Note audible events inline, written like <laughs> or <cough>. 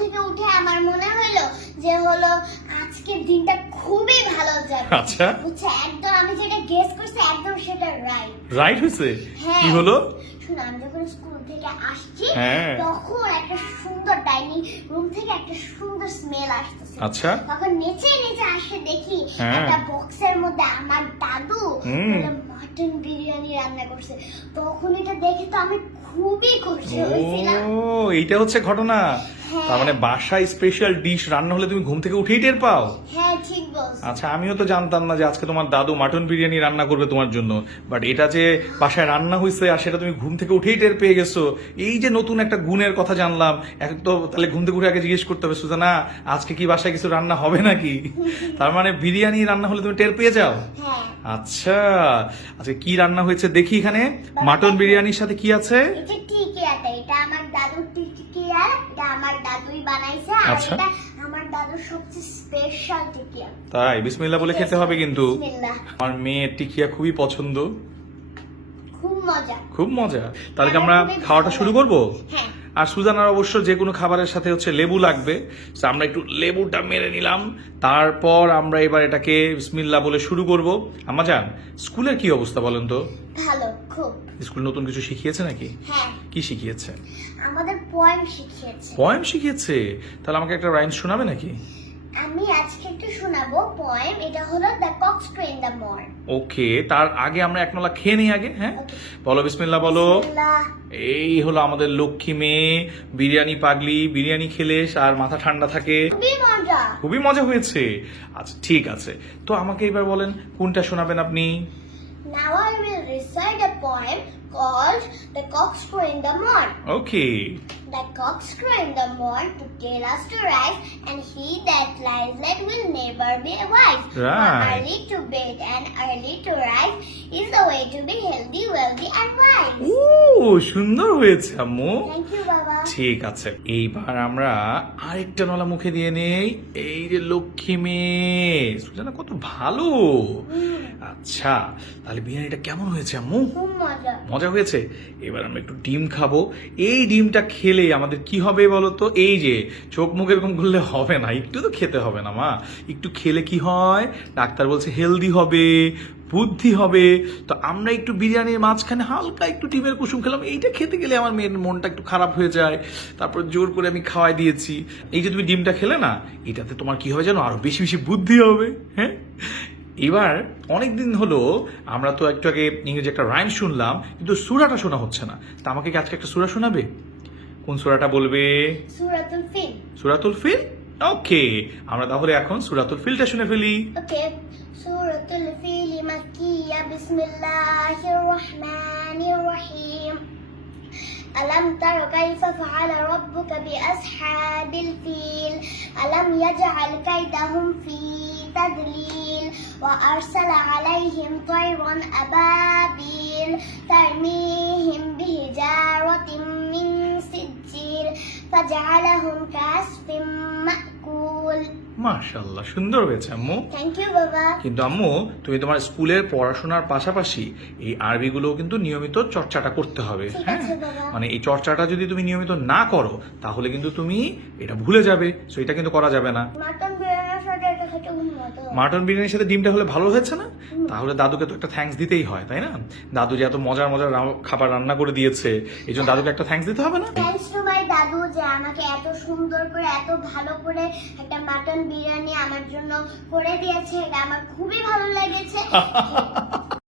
থেকে উঠে আমার মনে হলো যে হলো আজকের দিনটা খুবই ভালো যাবে। আচ্ছা। বুঝছে? একদম আমি যেটা গেস করছি একদম সেটা রাইট রাইট হয়েছে? হ্যাঁ। কি হলো? শুনো আমি যখন স্কুল থেকে আসছি হ্যাঁ। তখন একটা সুন্দর ডাইনিং রুম থেকে একটা সুন্দর স্মেল আসতেছে। আচ্ছা। তখন নিচে নিচে আসে দেখি হ্যাঁ। একটা বক্সের মধ্যে আমার দাদু মাটন বিরিয়ানি রান্না করছে। তখন এটা দেখে তো আমি খুবই খুশি হয়েছিলাম। ও এইটা হচ্ছে ঘটনা। তার মানে বাসায় স্পেশাল ডিশ রান্না হলে তুমি ঘুম থেকে উঠেই টের পাও? হ্যাঁ ঠিক বলছ। আচ্ছা আমিও তো জানতাম না যে আজকে তোমার দাদু মাটন বিরিয়ানি রান্না করবে তোমার জন্য। বাট এটা যে বাসায় রান্না হয়েছে আর সেটা তুমি ঘুম থেকে উঠেই টের পেয়ে গেছো এই যে নতুন একটা গুণের কথা জানলাম এক তো তাহলে ঘুম থেকে উঠে আগে জিজ্ঞেস করতে হবে সুজানা আজকে কি বাসায় কিছু রান্না হবে নাকি? <laughs> তার মানে বিরিয়ানি রান্না হলে তুমি টের পেয়ে যাও? হ্যাঁ। আচ্ছা আচ্ছা কি রান্না হয়েছে দেখি এখানে। মাটন বিরিয়ানির সাথে কি আছে এটা টিকিয়াটা এটা আমার দাদুর টিকিয়া এটা আমার দাদুই বানাইছে আর আচ্ছা। এটা আমার দাদুর সবচেয়ে স্পেশাল টিকিয়া তাই বিসমিল্লা বলে খেতে হবে কিন্তু। বিসমিল্লাহ। আমার মেয়ের টিকিয়া খুবই পছন্দ। খুব মজা। খুব মজা। তাহলে কি আমরা খাওয়াটা শুরু করব? হ্যাঁ। আর সুজানার অবশ্য যে কোনো খাবারের সাথে হচ্ছে লেবু লাগবে। তো আমরা একটু লেবুটা মেরে নিলাম। তারপর আমরা এবার এটাকে বিসমিল্লা বলে শুরু করব। আমা যান স্কুলের কি অবস্থা বলেন তো? ভালো খুব। স্কুল নতুন কিছু শিখিয়েছে নাকি? হ্যাঁ। কি শিখিয়েছে? আমাদের পয়েম শিখিয়েছে। পয়েম শিখিয়েছে? তাহলে আমাকে একটা রাইম শোনাবে নাকি? আমি আজকে একটু শোনাবো পয়েম এটা হলো দ্য ট্রেন দ্য ওকে তার আগে আমরা এক নলা খেয়ে নিই আগে হ্যাঁ? বলো বিসমিল্লা বলো। এই হলো আমাদের লক্ষ্মী মেয়ে বিরিয়ানি পাগলি বিরিয়ানি খেলে আর মাথা ঠান্ডা থাকে। খুবই মজা। হয়েছে। আচ্ছা ঠিক আছে। তো আমাকে এবার বলেন কোনটা শোনাবেন আপনি? Now I will recite a poem called The Cock's Crow in the Morn. Okay The cocks crow in the morn to tell us to rise, and he that lies late will never be wise. For Right. early to bed and early to rise is the way to be healthy, wealthy, and wise. ও সুন্দর হয়েছে আম্মু Thank you, Baba. ঠিক আছে এইবার আমরা আরেকটা নলা মুখে দিয়ে নেই এই যে লক্ষ্মী মেয়ে সুজানা কত ভালো আচ্ছা তাহলে বিরিয়ানিটা কেমন হয়েছে আম্মু খুব মজা মজা হয়েছে এবার আমরা একটু ডিম খাব এই ডিমটা খেলে আমাদের কি হবে বলো তো এই যে, চোখ মুখ এরকম করলে হবে না, একটু তো খেতে হবে না মা। একটু খেলে কি হয়? ডাক্তার বলছে হেলদি হবে, বুদ্ধি হবে। তো আমরা একটু বিরিয়ানির মাঝখানে হালকা একটু ডিমের কুসুম খেলাম, এইটা খেতে গেলে আমার মেয়ের মনটা একটু খারাপ হয়ে যায়। তারপর জোর করে আমি খাওয়াই দিয়েছি। এই যে তুমি ডিমটা খেলে না, এটাতে তোমার কি হবে জানো? আরও বেশি বেশি বুদ্ধি হবে হ্যাঁ? এবার অনেকদিন হলো, আমরা তো একটু আগে ইংরেজি একটা রাইম শুনলাম, কিন্তু সুরাটা শোনা হচ্ছে না। তা আমাকে কি আজকে একটা সুরা শোনাবে? কোন সুরাটা বলবে Suratul Fil. সুরাতুল ফিল ওকে আমরা তাহলে এখন সুরাতুল ফিলটা শুনে ফেলি Okay. Suratul Fil Makkiyah Bismillahirrahmanirrahim. ألم تر كيف فعل ربك بأصحاب الفيل ألم يجعل كيدهم في تدليل وأرسل عليهم طيرا أبابيل ترميهم فجعلهم كعصف مأكول মাশাল্লাহ সুন্দর হয়েছে আম্মু Thank you বাবা কিন্তু আম্মু তুমি তোমার স্কুলের পড়াশোনার পাশাপাশি এই আরবিগুলো কিন্তু নিয়মিত চর্চাটা করতে হবে ঠিক হ্যাঁ আছে বাবা। মানে এই চর্চাটা যদি তুমি নিয়মিত না করো তাহলে কিন্তু তুমি এটা ভুলে যাবে সো এটা কিন্তু করা যাবে না মাটন বিরিয়ানির সাথে ডিমটা হলে ভালো হয়েছে না? তাহলে দাদুকে তো একটা থ্যাঙ্কস দিতেই হয় তাই না? দাদু যে এত মজার মজার খাবার রান্না করে দিয়েছে এই জন্য দাদুকে একটা থ্যাঙ্কস দিতে হবে না? থ্যাংকস টু মাই দাদু যে আমাকে এত সুন্দর করে এত ভালো করে একটা মাটন বিরিয়ানি আমার জন্য করে দিয়েছে এটা আমার খুবই ভালো লেগেছে। <laughs>